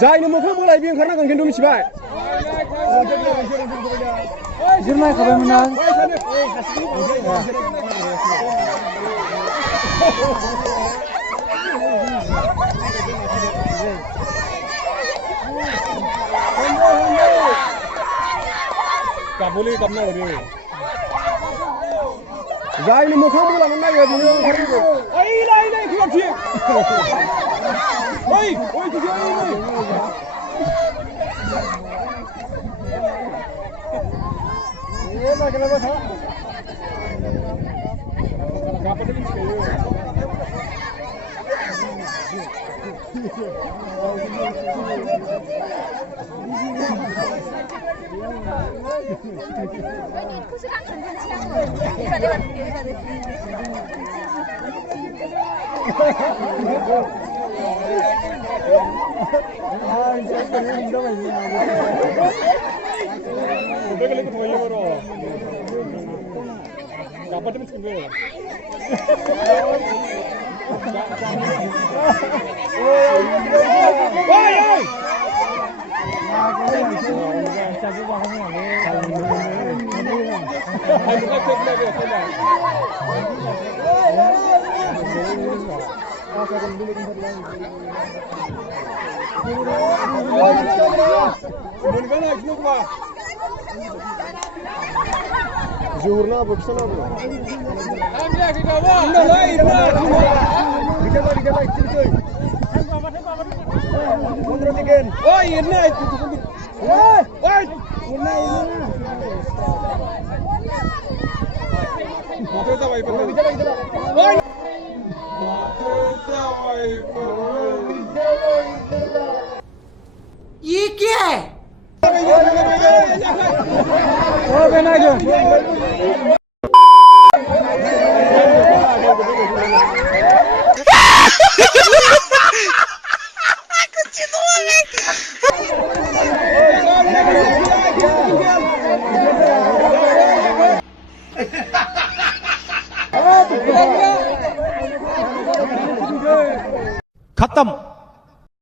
जायनो मोखां बोलाय बे ओंखारनांगोन खिन्थु मिथिबाय जिरनाय खाबायमोन ना गाबोलै गाबना हरो जायनो मोखां बोलामोन नायो बेनो ओंखारनांगौ ओइ लाय लाय खुलाबथि ओइ ओइ खुजि ए नागिरला बा था गाबोदै मिथिखायो Jurna buksan aku. Ambil kita bawa. Indah lah, indah. Kita cuy. Mundur tiken. Oh, indah itu. Woi, woi. Indah. Motor tak baik. Woi. ये क्या है? खत्म।